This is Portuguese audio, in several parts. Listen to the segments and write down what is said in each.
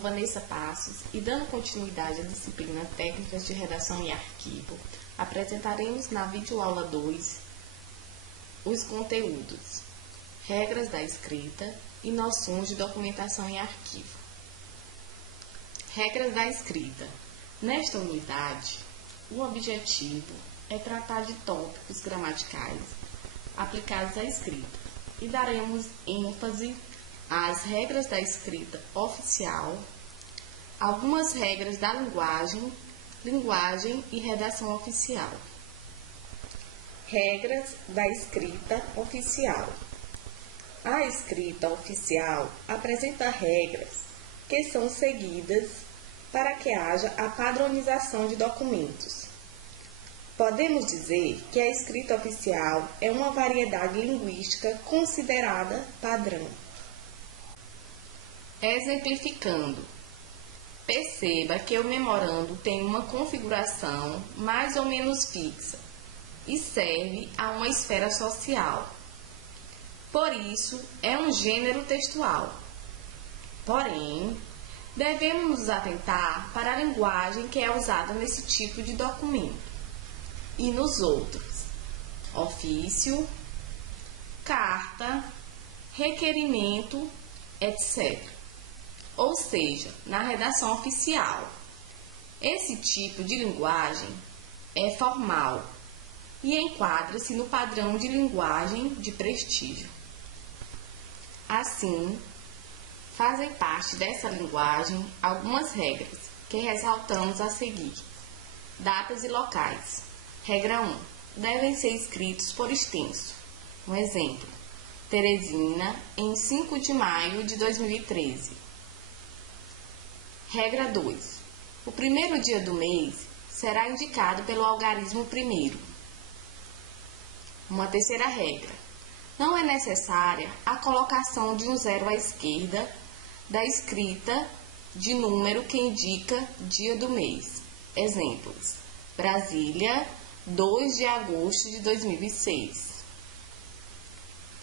Vanessa Passos e, dando continuidade à disciplina Técnicas de Redação e Arquivo, apresentaremos na videoaula 2 os conteúdos, regras da escrita e noções de documentação em arquivo. Regras da escrita. Nesta unidade, o objetivo é tratar de tópicos gramaticais aplicados à escrita e daremos ênfase às regras da escrita oficial, algumas regras da linguagem e redação oficial. Regras da escrita oficial. A escrita oficial apresenta regras que são seguidas para que haja a padronização de documentos. Podemos dizer que a escrita oficial é uma variedade linguística considerada padrão. Exemplificando, perceba que o memorando tem uma configuração mais ou menos fixa e serve a uma esfera social. Por isso, é um gênero textual. Porém, devemos nos atentar para a linguagem que é usada nesse tipo de documento e nos outros: ofício, carta, requerimento, etc. Ou seja, na redação oficial. Esse tipo de linguagem é formal e enquadra-se no padrão de linguagem de prestígio. Assim, fazem parte dessa linguagem algumas regras que ressaltamos a seguir. Datas e locais. Regra 1. Devem ser escritos por extenso. Um exemplo: Teresina, em 5 de maio de 2013. Regra 2. O primeiro dia do mês será indicado pelo algarismo primeiro. Uma terceira regra: não é necessária a colocação de um zero à esquerda da escrita de número que indica dia do mês. Exemplos: Brasília, 2 de agosto de 2006.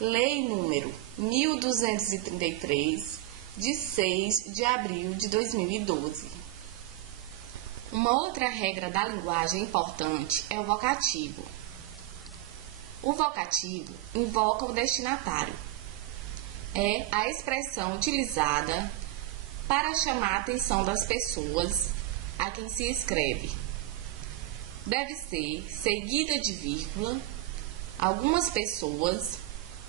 Lei número 1233, de 6 de abril de 2012. Uma outra regra da linguagem importante é o vocativo. O vocativo invoca o destinatário. É a expressão utilizada para chamar a atenção das pessoas a quem se escreve. Deve ser seguida de vírgula. Algumas pessoas,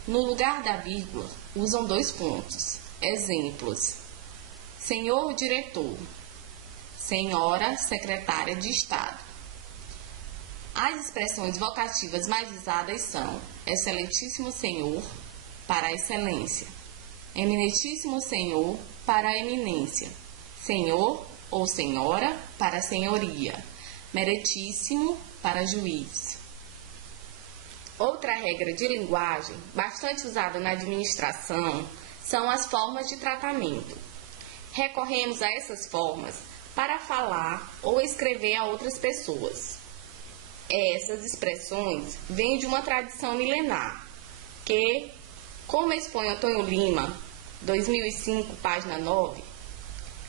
no lugar da vírgula, usam 2 pontos. Exemplos: senhor diretor, senhora secretária de Estado. As expressões vocativas mais usadas são excelentíssimo senhor para a excelência, eminentíssimo senhor para a eminência, senhor ou senhora para a senhoria, meritíssimo para juiz. Outra regra de linguagem bastante usada na administração são as formas de tratamento. Recorremos a essas formas para falar ou escrever a outras pessoas. Essas expressões vêm de uma tradição milenar que, como expõe Antônio Lima, 2005, página 9,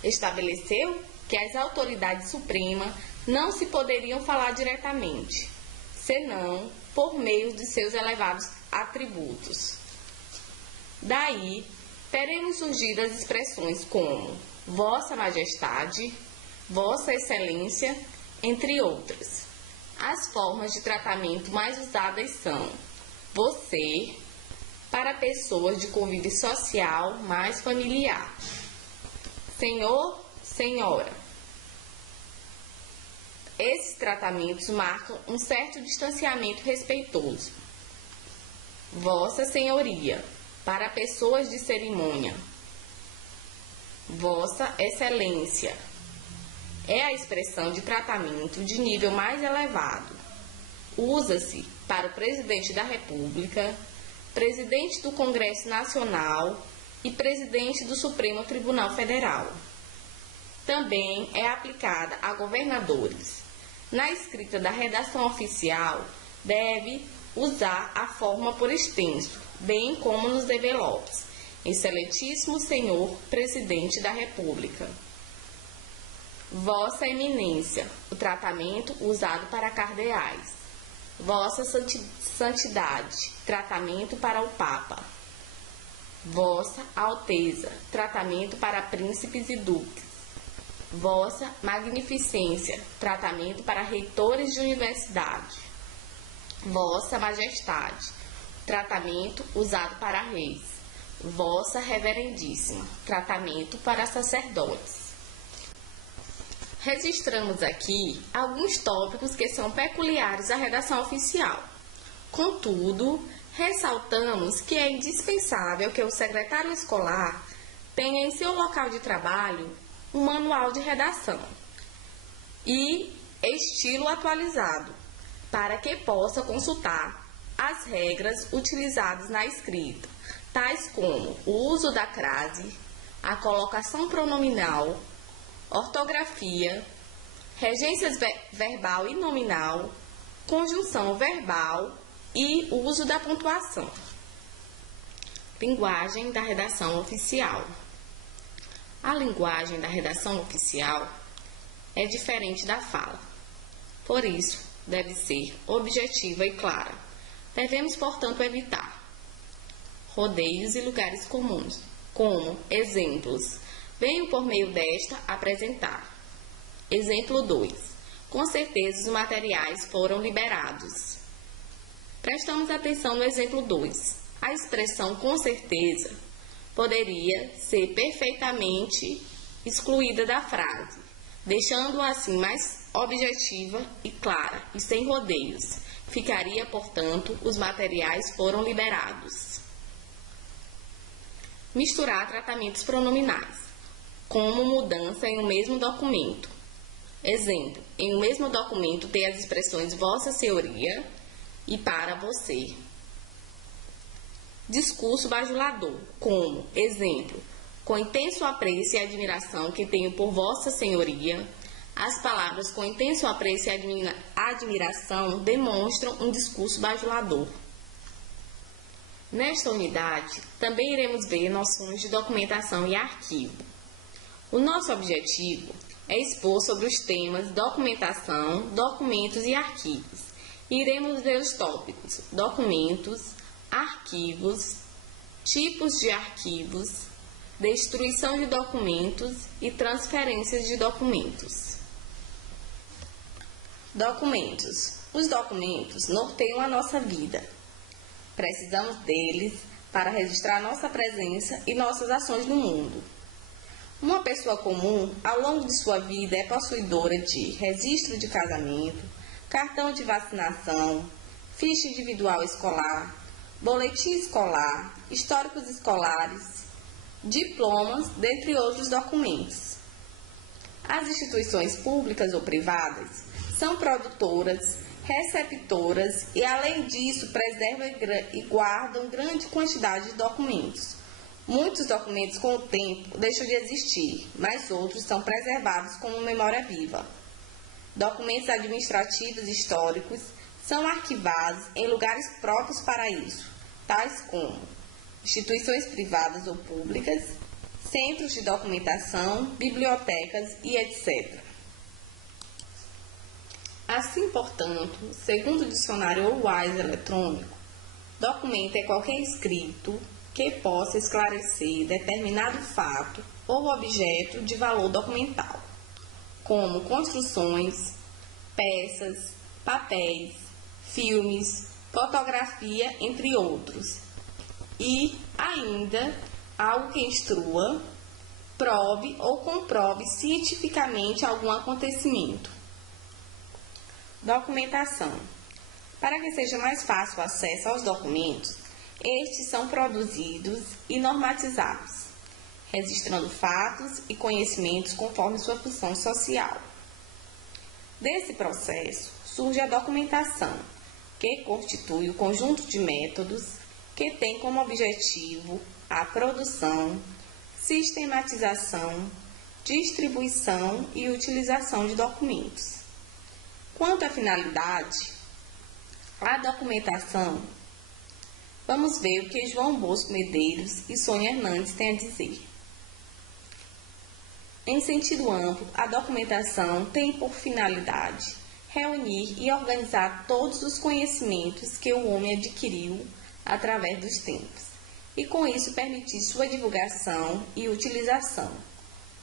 estabeleceu que as autoridades supremas não se poderiam falar diretamente, senão por meio de seus elevados atributos. Daí, teremos surgido as expressões como Vossa Majestade, Vossa Excelência, entre outras. As formas de tratamento mais usadas são você, para pessoas de convívio social mais familiar, senhor, senhora. Esses tratamentos marcam um certo distanciamento respeitoso. Vossa Senhoria, para pessoas de cerimônia. Vossa Excelência é a expressão de tratamento de nível mais elevado. Usa-se para o Presidente da República, Presidente do Congresso Nacional e Presidente do Supremo Tribunal Federal. Também é aplicada a governadores. Na escrita da redação oficial, deve usar a forma por extenso, bem como nos envelopes. Excelentíssimo Senhor Presidente da República. Vossa Eminência, o tratamento usado para cardeais. Vossa Santidade, tratamento para o Papa. Vossa Alteza, tratamento para príncipes e duques. Vossa Magnificência, tratamento para reitores de universidade. Vossa Majestade, tratamento usado para reis. Vossa Reverendíssima, tratamento para sacerdotes. Registramos aqui alguns tópicos que são peculiares à redação oficial. Contudo, ressaltamos que é indispensável que o secretário escolar tenha em seu local de trabalho um manual de redação e estilo atualizado, para que possa consultar as regras utilizadas na escrita, tais como o uso da crase, a colocação pronominal, ortografia, regência verbal e nominal, conjunção verbal e uso da pontuação. Linguagem da redação oficial. A linguagem da redação oficial é diferente da fala. Por isso, deve ser objetiva e clara. Devemos, portanto, evitar rodeios e lugares comuns, como exemplos. Venho por meio desta apresentar. Exemplo 2. Com certeza os materiais foram liberados. Prestamos atenção no exemplo 2. A expressão com certeza poderia ser perfeitamente excluída da frase, deixando-a assim mais objetiva e clara e sem rodeios. Ficaria, portanto, os materiais foram liberados. Misturar tratamentos pronominais, como mudança em um mesmo documento. Exemplo, em um mesmo documento tem as expressões Vossa Senhoria e para você. Discurso bajulador, como, exemplo, com intenso apreço e admiração que tenho por Vossa Senhoria. As palavras com intenso apreço e admiração demonstram um discurso bajulador. Nesta unidade, também iremos ver noções de documentação e arquivo. O nosso objetivo é expor sobre os temas documentação, documentos e arquivos. Iremos ver os tópicos documentos, arquivos, tipos de arquivos, destruição de documentos e transferências de documentos. Documentos. Os documentos norteiam a nossa vida. Precisamos deles para registrar nossa presença e nossas ações no mundo. Uma pessoa comum, ao longo de sua vida, é possuidora de registro de casamento, cartão de vacinação, ficha individual escolar, boletim escolar, históricos escolares, diplomas, dentre outros documentos. As instituições públicas ou privadas são produtoras, receptoras e, além disso, preservam e guardam grande quantidade de documentos. Muitos documentos, com o tempo, deixam de existir, mas outros são preservados como memória viva. Documentos administrativos e históricos são arquivados em lugares próprios para isso, tais como instituições privadas ou públicas, centros de documentação, bibliotecas e etc. Assim, portanto, segundo o dicionário Wise eletrônico, documento é qualquer escrito que possa esclarecer determinado fato ou objeto de valor documental, como construções, peças, papéis, filmes, fotografia, entre outros, e ainda algo que instrua, prove ou comprove cientificamente algum acontecimento. Documentação. Para que seja mais fácil o acesso aos documentos, estes são produzidos e normatizados, registrando fatos e conhecimentos conforme sua função social. Desse processo surge a documentação, que constitui o conjunto de métodos que tem como objetivo a produção, sistematização, distribuição e utilização de documentos. Quanto à finalidade, a documentação, vamos ver o que João Bosco Medeiros e Sônia Hernandes têm a dizer. Em sentido amplo, a documentação tem por finalidade reunir e organizar todos os conhecimentos que o homem adquiriu através dos tempos, e com isso permitir sua divulgação e utilização,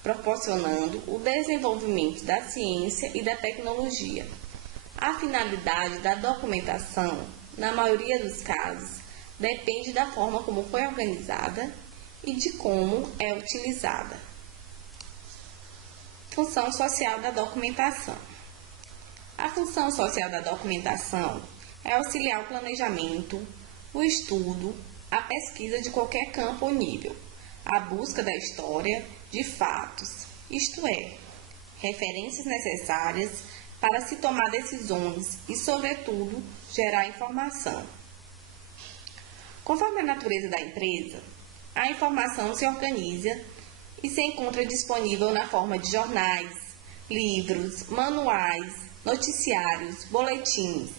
proporcionando o desenvolvimento da ciência e da tecnologia. A finalidade da documentação, na maioria dos casos, depende da forma como foi organizada e de como é utilizada. Função social da documentação. A função social da documentação é auxiliar o planejamento, o estudo, a pesquisa de qualquer campo ou nível, a busca da história, de fatos, isto é, referências necessárias para se tomar decisões e, sobretudo, gerar informação. Conforme a natureza da empresa, a informação se organiza e se encontra disponível na forma de jornais, livros, manuais, noticiários, boletins,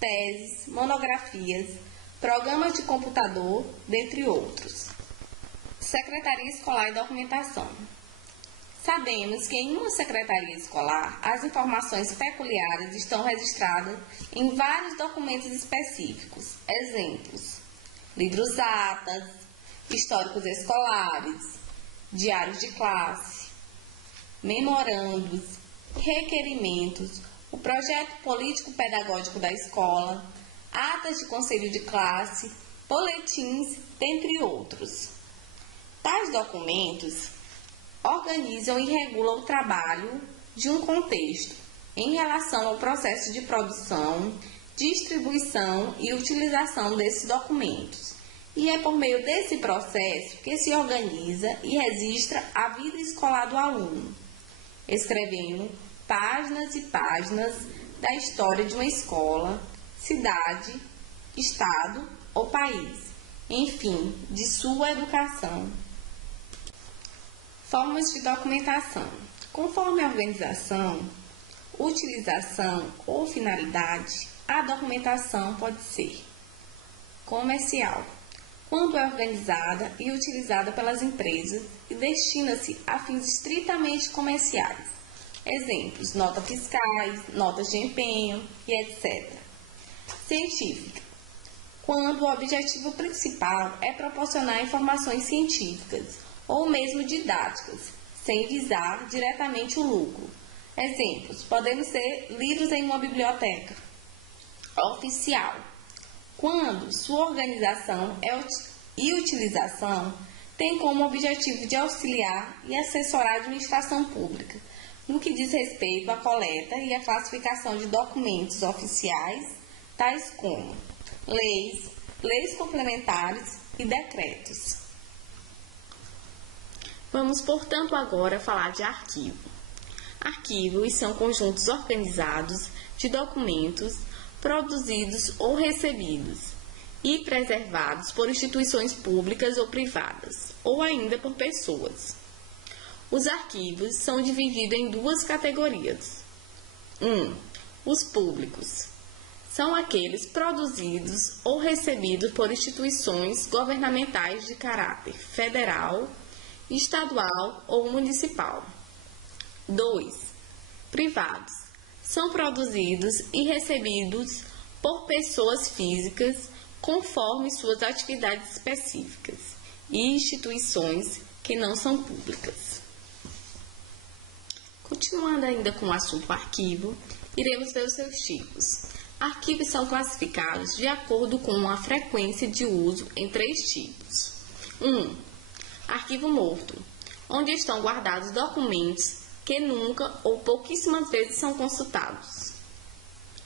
teses, monografias, programas de computador, dentre outros. Secretaria Escolar e Documentação. Sabemos que em uma secretaria escolar, as informações peculiares estão registradas em vários documentos específicos. Exemplos: livros-atas, históricos escolares, diários de classe, memorandos, requerimentos, o projeto político-pedagógico da escola, atas de conselho de classe, boletins, dentre outros. Tais documentos organizam e regulam o trabalho de um contexto em relação ao processo de produção, distribuição e utilização desses documentos. E é por meio desse processo que se organiza e registra a vida escolar do aluno, escrevendo páginas e páginas da história de uma escola, cidade, estado ou país, enfim, de sua educação. Formas de documentação. Conforme a organização, utilização ou finalidade, a documentação pode ser comercial, quando é organizada e utilizada pelas empresas e destina-se a fins estritamente comerciais. Exemplos: notas fiscais, notas de empenho e etc. Científica, quando o objetivo principal é proporcionar informações científicas ou mesmo didáticas, sem visar diretamente o lucro. Exemplos: podemos ser livros em uma biblioteca. Oficial, quando sua organização e utilização tem como objetivo de auxiliar e assessorar a administração pública, no que diz respeito à coleta e à classificação de documentos oficiais, tais como leis complementares e decretos. Vamos, portanto, agora falar de arquivo. Arquivos são conjuntos organizados de documentos produzidos ou recebidos e preservados por instituições públicas ou privadas, ou ainda por pessoas. Os arquivos são divididos em duas categorias. 1. Os públicos. São aqueles produzidos ou recebidos por instituições governamentais de caráter federal, estadual ou municipal. 2. Privados. São produzidos e recebidos por pessoas físicas conforme suas atividades específicas e instituições que não são públicas. Continuando ainda com o assunto arquivo, iremos ver os seus tipos. Arquivos são classificados de acordo com a frequência de uso em 3 tipos. 1. Arquivo morto, onde estão guardados documentos que nunca ou pouquíssimas vezes são consultados.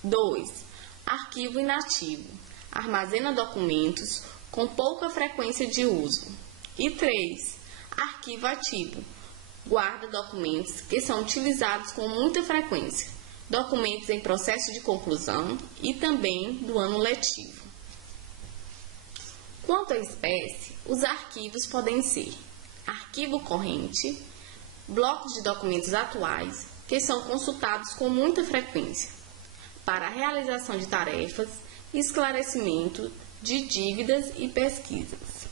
2. Arquivo inativo, armazena documentos com pouca frequência de uso. E 3. Arquivo ativo, guarda documentos que são utilizados com muita frequência, documentos em processo de conclusão e também do ano letivo. Quanto à espécie, os arquivos podem ser arquivo corrente, blocos de documentos atuais que são consultados com muita frequência para a realização de tarefas, esclarecimento de dívidas e pesquisas.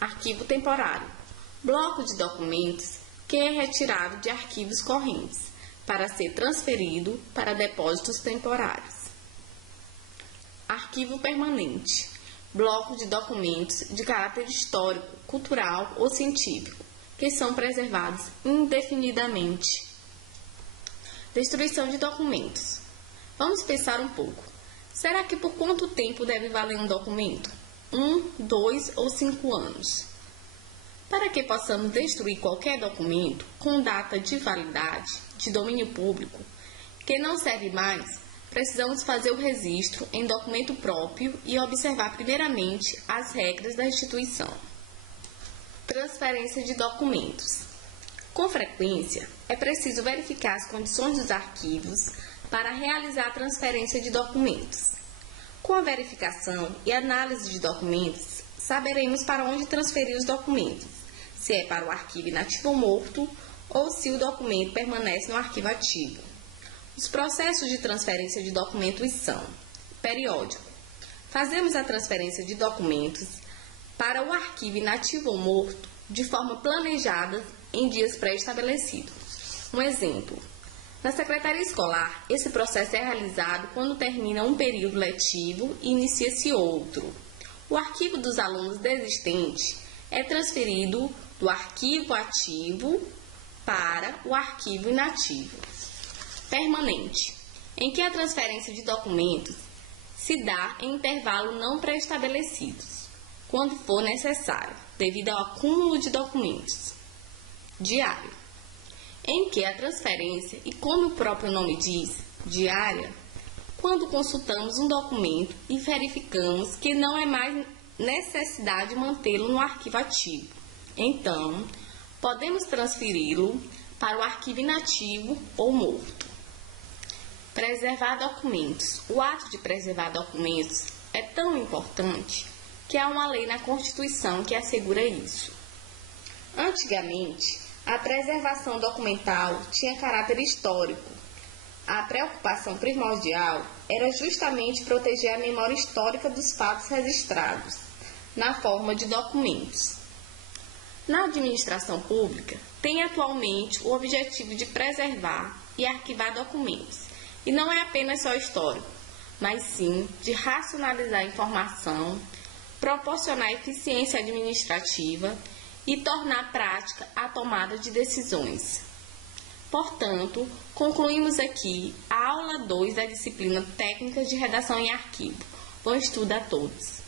Arquivo temporário, bloco de documentos que é retirado de arquivos correntes para ser transferido para depósitos temporários. Arquivo permanente. Bloco de documentos de caráter histórico, cultural ou científico, que são preservados indefinidamente. Destruição de documentos. Vamos pensar um pouco. Será que por quanto tempo deve valer um documento? 1, 2 ou 5 anos? Para que possamos destruir qualquer documento com data de validade, de domínio público, que não serve mais, precisamos fazer o registro em documento próprio e observar primeiramente as regras da instituição. Transferência de documentos. Com frequência, é preciso verificar as condições dos arquivos para realizar a transferência de documentos. Com a verificação e análise de documentos, saberemos para onde transferir os documentos, se é para o arquivo inativo ou morto ou se o documento permanece no arquivo ativo. Os processos de transferência de documentos são: periódico. Fazemos a transferência de documentos para o arquivo inativo ou morto de forma planejada em dias pré-estabelecidos. Um exemplo: na secretaria escolar, esse processo é realizado quando termina um período letivo e inicia-se outro. O arquivo dos alunos desistente é transferido do arquivo ativo para o arquivo inativo. Permanente, em que a transferência de documentos se dá em intervalo não pré-estabelecidos, quando for necessário, devido ao acúmulo de documentos. Diário, em que a transferência, e como o próprio nome diz, diária, quando consultamos um documento e verificamos que não é mais necessidade mantê-lo no arquivo ativo. Então, podemos transferi-lo para o arquivo inativo ou morto. Preservar documentos. O ato de preservar documentos é tão importante que há uma lei na Constituição que assegura isso. Antigamente, a preservação documental tinha caráter histórico. A preocupação primordial era justamente proteger a memória histórica dos fatos registrados, na forma de documentos. Na administração pública, tem atualmente o objetivo de preservar e arquivar documentos, e não é apenas só histórico, mas sim de racionalizar a informação, proporcionar eficiência administrativa e tornar prática a tomada de decisões. Portanto, concluímos aqui a aula 2 da disciplina Técnicas de Redação em Arquivo. Bom estudo a todos!